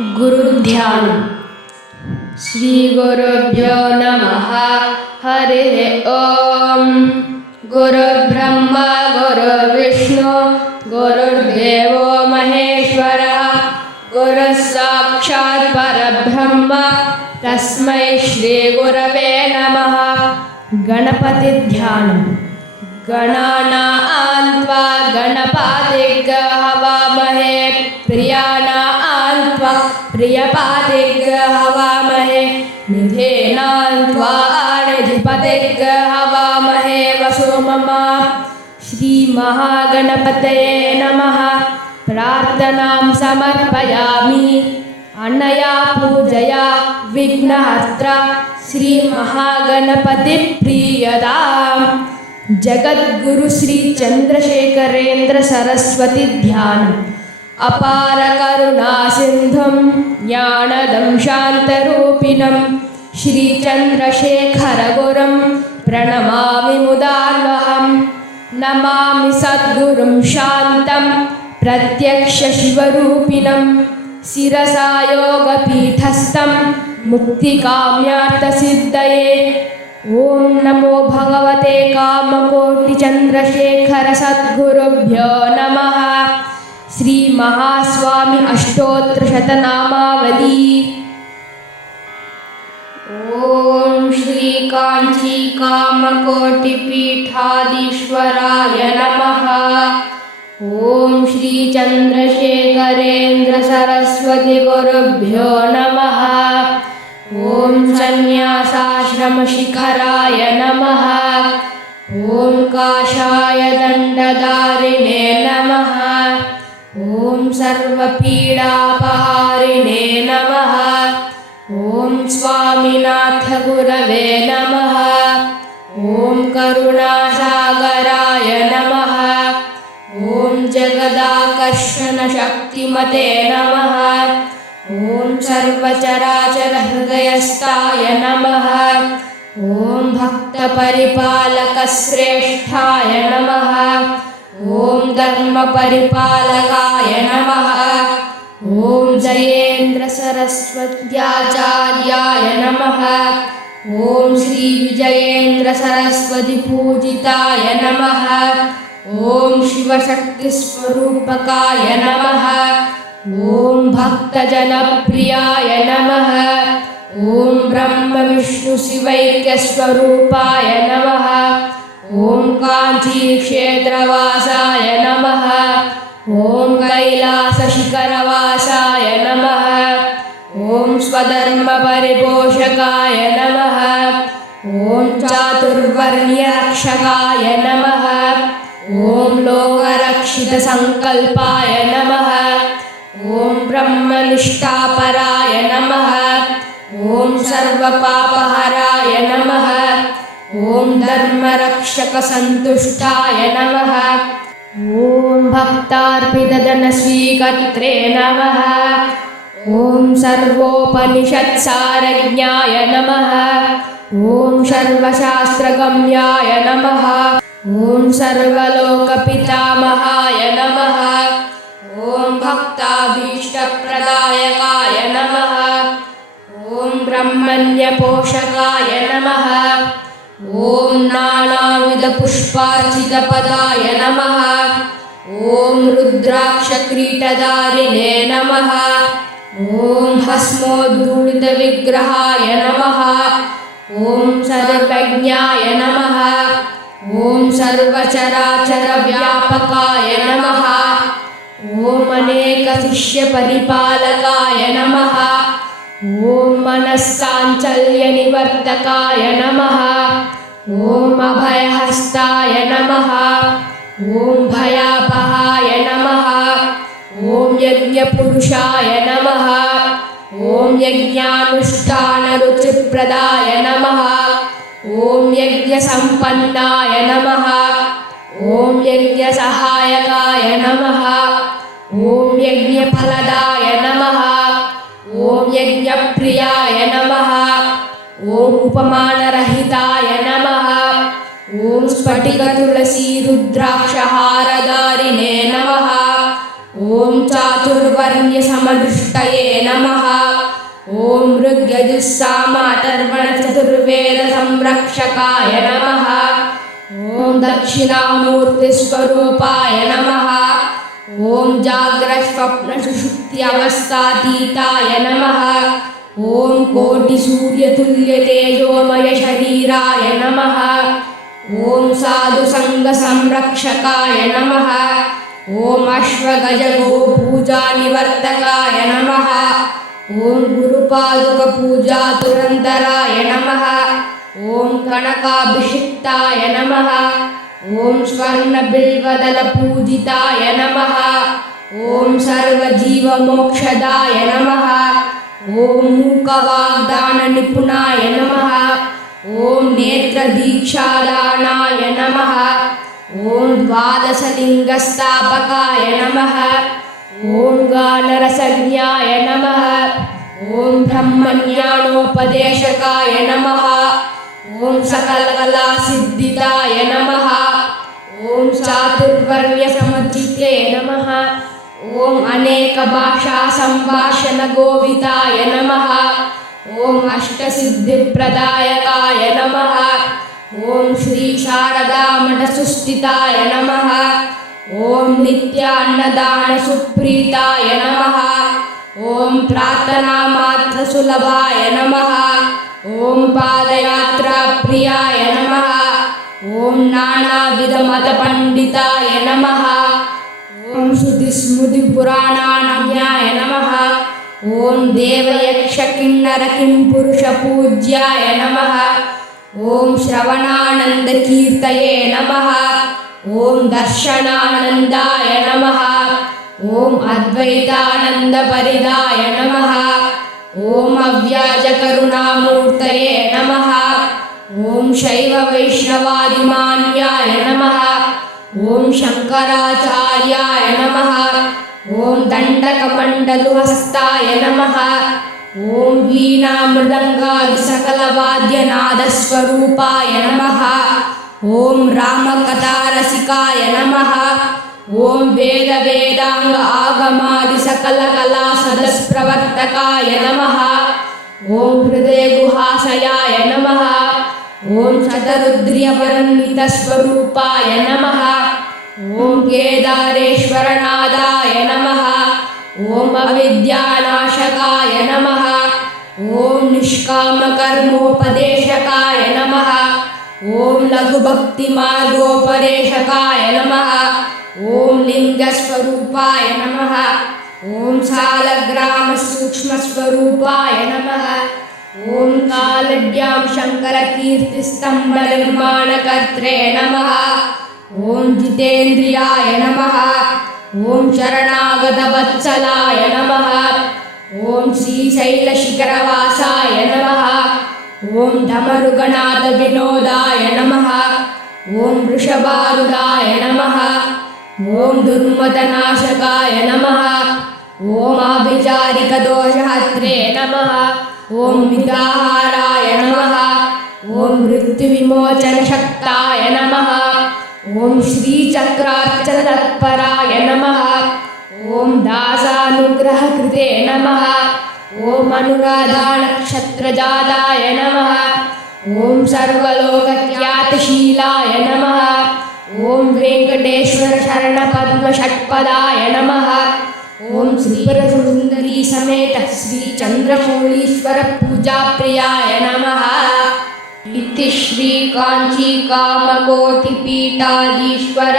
गुरुध्यानम्। श्रीगुरुभ्यो नमः। हरिः ओम्। गुरुर्ब्रह्मा गुरुर्विष्णु गुरुर्देवो महेश्वरः गुरुः साक्षात् परब्रह्म तस्मै श्रीगुरवे नमः। गणपतिध्यानम्। गणानां त्वा गणपतिं हवामहे प्रियाणां त्वा प्रियपतिं हवामहे निधेनां त्वा निधिपतिं हवामहे वसुममा। श्रीमहागणपतये नमः। प्रार्थनां समर्पयामि। अनया पूजया विघ्नहर्ता श्रीमहागणपतिप्रीयताम्। जगद्गुरु श्री चंद्रशेखरेंद्र सरस्वती ध्यानम्। अपार करुणा सिंधुं ज्ञानदं शान्तरूपिणं श्री चंद्रशेखर गुरुं प्रणमामि मुदान्वहम्। नमामि सद्गुरुं शान्तं प्रत्यक्ष शिवरूपिणं शिरसा योगपीठस्थं मुक्तिकाम्यार्थसिद्धये। ओं नमो भगवते कामकोटिचंद्रशेखर सद्गुरुभ्यो नमः। श्री महास्वामी अष्टोत्तर शतनामावली। ओं श्री कांची कामकोटिपीठाधीश्वराय नमः। ओं श्री चंद्रशेखरेंद्र सरस्वती गुरुभ्यो नमः। ओं संन्यासाश्रम शिखराय नमः। ओं काषाय दंडधारिणे नमः। ओं सर्वपीडापहारिणे नमः। ओं स्वामीनाथ गुरवे नमः। ओं करुणासागराय नमः। ओं जगदाकर्षण शक्तिमते नमः। ओं सर्वचराचर हृदयस्थाय नमः। ओं भक्तपरिपालक श्रेष्ठाय नमः। ओं धर्मपरिपालकाय नमः। ओं जयेन्द्र सरस्वत्याचार्याय नमः। ओं श्री विजयेन्द्र सरस्वती पूजिताय नमः। ओं शिवशक्ति स्वरूपकाय नमः। ओं भक्तजनप्रियाय नमः। ओं ब्रह्म विष्णु शिवैक्य स्वरूपाय नमः। ओं कांची क्षेत्रवासाय नमः। ओं कैलास शिखरवासाय नमः। ओं स्वधर्म परिपोषकाय नमः। ओं चातुर्वर्ण्य रक्षकाय नमः। ओं लोकरक्षित संकल्पाय नमः। ओं ब्रह्मनिष्ठापराय नमः। ओं सर्वपापहराय नमः। ओं धर्मरक्षक संतुष्टाय नमः। ओं भक्तार्पितधनस्वीकर्त्रे नमः। ओं सर्वोपनिषत्सारज्ञाय नमः। ओं सर्वशास्त्रगम्याय नमः। ओं सर्वलोकपितामहाय नमः। ओं भक्ताभीष्टप्रदायकाय नमः। ओं ब्रह्मण्यपोषकाय नमः। ओं नानाविधपुष्पार्चितपदाय नमः। ओं रुद्राक्षकिरीटधारिणे नमः। ओं भस्मोद्धूलितविग्रहाय नमः। ओं सर्वज्ञाय नमः। ओं सर्वचराचरव्यापकाय नमः। ओं अनेकशिष्यपरिपालकाय नमः। ओं मनस्साञ्चल्यनिवर्तकाय नमः। ओं अभयहस्ताय नमः। ओं भयापहाय नमः। ओं यज्ञपुरुषाय नमः। ओं यज्ञानुष्ठानरुचिप्रदाय नमः। ओं यज्ञसम्पन्नाय नमः। ओं यज्ञसहायकाय नमः। ओं यज्ञफलदाय नमः। ओं यज्ञप्रियाय नमः। ओं उपमानरहिताय नमः। ओं स्फटिकतुलसी रुद्राक्षहारधारिणे नमः। ॐ चातुर्वर्ण्यसमदृष्टये नमः। ॐ ऋग्यजुस्सामातर्वणचतुर्वेदसंरक्षकाय नमः। ॐ दक्षिणामूर्तिस्वरूपाय नमः। ॐ जाग्रत्स्वप्नसुषुप्त्यवस्थातीताय नमः। ॐ कोटिसूर्यतुल्यतेजोमयशरीराय नमः। ॐ साधुसङ्गसंरक्षकाय नमः। ॐ अश्वगजगोपूजानिवर्तकाय नमः। ॐ गुरुपादुकपूजातुरन्तराय नमः। ॐ कनकाभिषिक्ताय नमः। ॐ स्वर्णबिल्वदलपूजिताय नमः। ॐ सर्वजीवमोक्षदाय नमः। ॐ मूकवाग्दाननिपुणाय नमः। ॐ नेत्रदीक्षादानाय नमः। ॐ द्वादशलिङ्गस्थापकाय नमः। ॐ गानरसज्ञाय नमः। ॐ ब्रह्मज्ञानोपदेशकाय नमः। ॐ सकलकलासिद्धिदाय नमः। ॐ चातुर्वर्ण्यसमुचिते नमः। ॐ अनेकभाषासम्भाषणगोविताय नमः। ॐ अष्टसिद्धिप्रदायकाय नमः। ॐ श्रीशारदामठसुस्थिताय नमः। ॐ नित्यान्नदानसुप्रीताय नमः। ॐ प्रार्थनामात्रसुलभाय नमः। ॐ पादयात्राप्रियाय नमः। ॐ नानाविधमतपण्डिताय नमः। ॐ श्रुतिस्मृतिपुराणानज्ञाय नमः। ॐ देवयक्षकिन्नरकिंपुरुषपूज्याय नमः। ॐ श्रवणानन्दकीर्तये नमः। ॐ दर्शनानन्दाय नमः। ॐ अद्वैतानन्दपरिदाय नमः। ॐ अव्याजकरुणामूर्तये नमः। ॐ शैववैष्णवादिमान्याय नमः। ॐ शङ्कराचार्याय नमः। ॐ दण्डकमण्डलुहस्ताय नमः। ॐ वीणामृदङ्गादिसकलवाद्यनादस्वरूपाय नमः। ॐ रामकथारसिकाय नमः। ॐ वेदवेदाङ्ग आगमादिसकलकलासदस्प्रवर्तकाय नमः। ॐ हृदयगुहाशयाय नमः। ॐ शतरुद्र्यवरन्वितस्वरूपाय नमः। ॐ केदारेश्वरनादाय नमः। ॐ अविद्यानाशकाय नमः। ॐ निष्कामकर्मोपदेशकाय नमः। ॐ लघुभक्तिमार्गोपदेशकाय नमः। ॐ लिङ्गस्वरूपाय नमः। ॐ सालग्रामसूक्ष्मस्वरूपाय नमः। ॐ कालड्यां शङ्करकीर्तिस्तम्भनिर्माणकर्त्रे नमः। ॐ जितेन्द्रियाय नमः। ॐ शरणागतवत्सलाय नमः। ॐ श्रीशैलशिखरवासाय नमः। ॐ धमरुगणाथविनोदाय नमः। ॐ वृषभारूढाय नमः। ॐ दुर्मदनाशकाय नमः। ॐ आभिचारिकदोषहत्रे नमः। ॐ मिताहाराय नमः। ॐ मृत्युविमोचनशक्ताय नमः। ॐ श्रीचक्रार्चनतत्पराय नमः। ॐ दासानुग्रहकृते नमः। ॐ अनुराधानक्षत्रजाताय नमः। ॐ सर्वलोकख्यातशीलाय नमः। ॐ वेङ्कटेश्वरशरणपद्मषट्पदाय नमः। ॐ श्रीपरसुन्दरी समेत श्रीचन्द्रमौळीश्वर पूजाप्रियाय नमः। इति श्रीकाञ्चीकामकोटिपीठाधीश्वर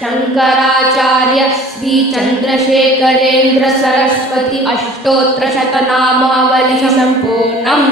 शङ्कराचार्य श्रीचन्द्रशेखरेन्द्र सरस्वती अष्टोत्तरशतनामावली सम्पूर्णम्।